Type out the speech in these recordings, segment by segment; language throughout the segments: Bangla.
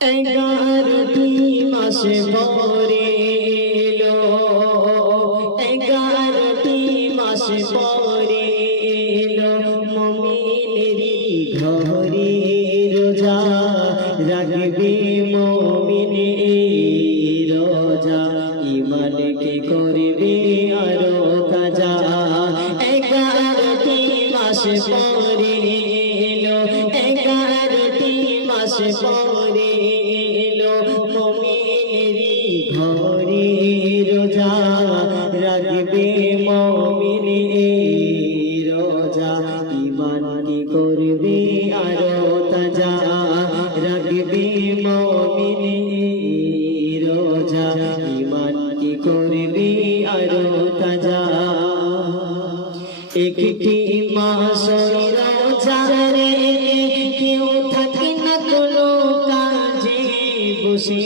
এগারোটি মাসে পরে এলো, এগারোটি মাসে পরে এলো, মুমিনেরই ঘরে রোজা রাখবে মুমিনে রোজা, ঈমানকে করবে আরো তাজা। এগারোটি মাসে পরে এলো, এগারোটি মাসে পরে এলো, মুমিনেরই ঘরে রোজা রাখবে মুমিনে রোজা, ঈমান কি করবে আরো তাজা, রাখবে মুমিনে রোজা, ঈমান কি করবে আরো তাজা। একটি মাস রোজা রে কেউ থাকে না কোনো কাজে বসে,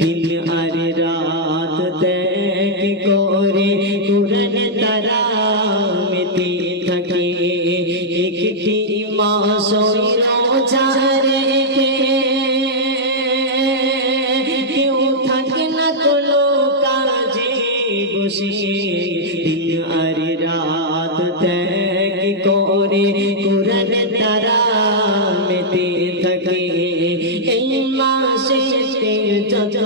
দিন আর রাত ত্যাগ করে কুরআন তালাওয়াতে থাকে। একটি মাস রোজা রে কেউ থাকে না কোনো কাজে বসে, দিন আর রাত ত্যাগ করে কুরআন তালাওয়াতে থাকে। এই মাসেতে যত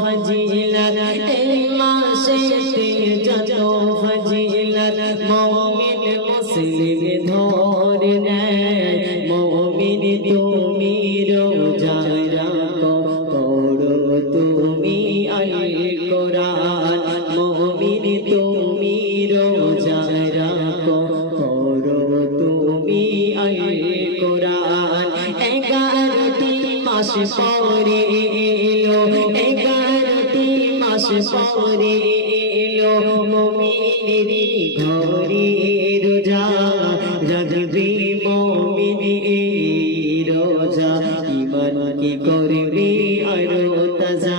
ফজিলত, এই মাসেতে যত ফজিলত, মুমিন মুসলিম ধরে নেয়। মুমিন তুমি রোজা রাখো, পড়ো তুমি আল কোরআন। মুমিন তুমি রোজা রাখো, পড়ো তুমি আল কোরআন। এগারোটি মাস পরে এলো, এগারোটি মাস পরে এলো, মুমিনেরই ঘরে রোজা রাখবে মুমিনে রোজা, ঈমান কি করবে আরো তাজা,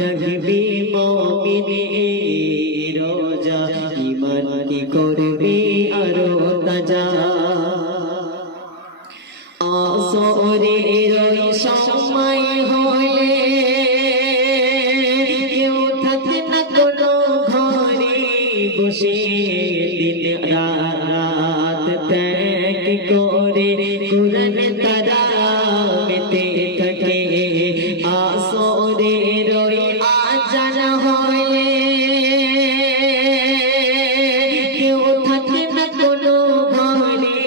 রাখবে মুমিনে রোজা, ঈমান কি করবে আরো তাজা। আসরের ওই সময় হলে কেউ থাকে না কোনো ঘরে বসে, দিন রাত ত্যাগ করে কুরআন তালাওয়াতে থাকে। আসরের ওই আযান হলে কেউ থাকে না কোনো ঘরে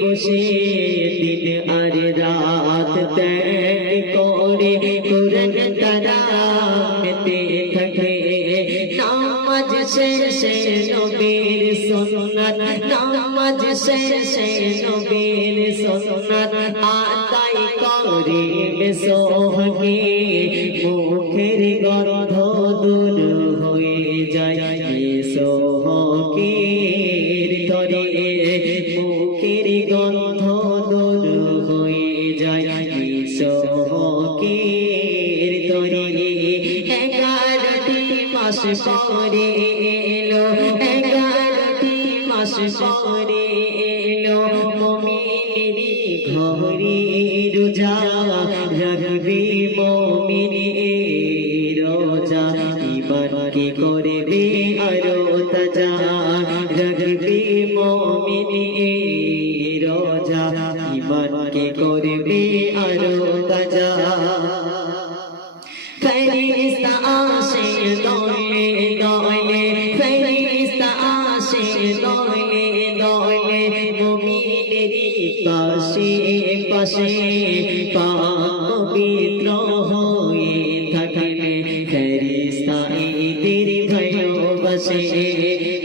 বসে, দিন আর রাত ত্যাগ করে কুরআন তালাওয়াতে থাকে। নামাজ শেষে নবীর সুন্নাত, নামাজ শেষে নবীর সুন্নাত আদায় করিবে সোহাগে, মুখের গন্ধ দূর হয়ে যায় সোহাগের তরে, মুখের গন্ধ দূর হয়ে যায় সোহাগের তরে। এগারোটি মাস পরে এলো, এগারোটি মাস পরে এলো, মুমিনেরই ঘরে রোজা রাখবে মুমিনে রোজা, ঈমান কি করবে আরো তাজা, রাখবে মুমিনে রোজা, ঈমান কি করবে আরো তাজা। ফেরেশতা আসে দলে দলে, ফেরেশতা আসে দলে দলে, মুমিনেরই পাশে পাশে পবিত্র হয়ে থাকেন। ফেরেশতা এদের ভালোবাসে,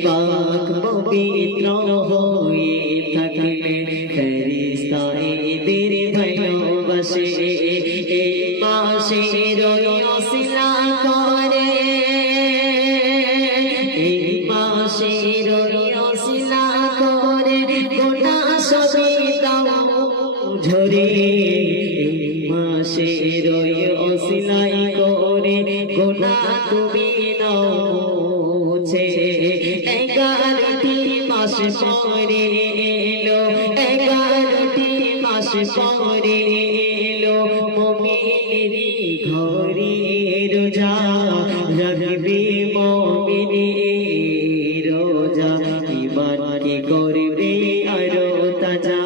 পাক পবিত্র হয়ে থাকেন। ফেরেশতা এদের ভালোবাসে, এই মাসের ওসিলা করে, এই মাসের ওসিলা করে গোটা সবে দাও ঝরে। এই মাসের ওসিলাই করে গোনা তুমি নাও মুছে। এগারোটি মাস পরে এলো, এগারোটি মাস পরে এলো, মুমিনের ঘরে রোজা রাখবে মুমিনে রোজা ঈমানকে করবে আরো তাজা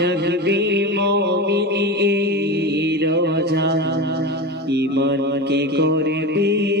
রাখবে মুমিনে রোজা ঈমানকে করবে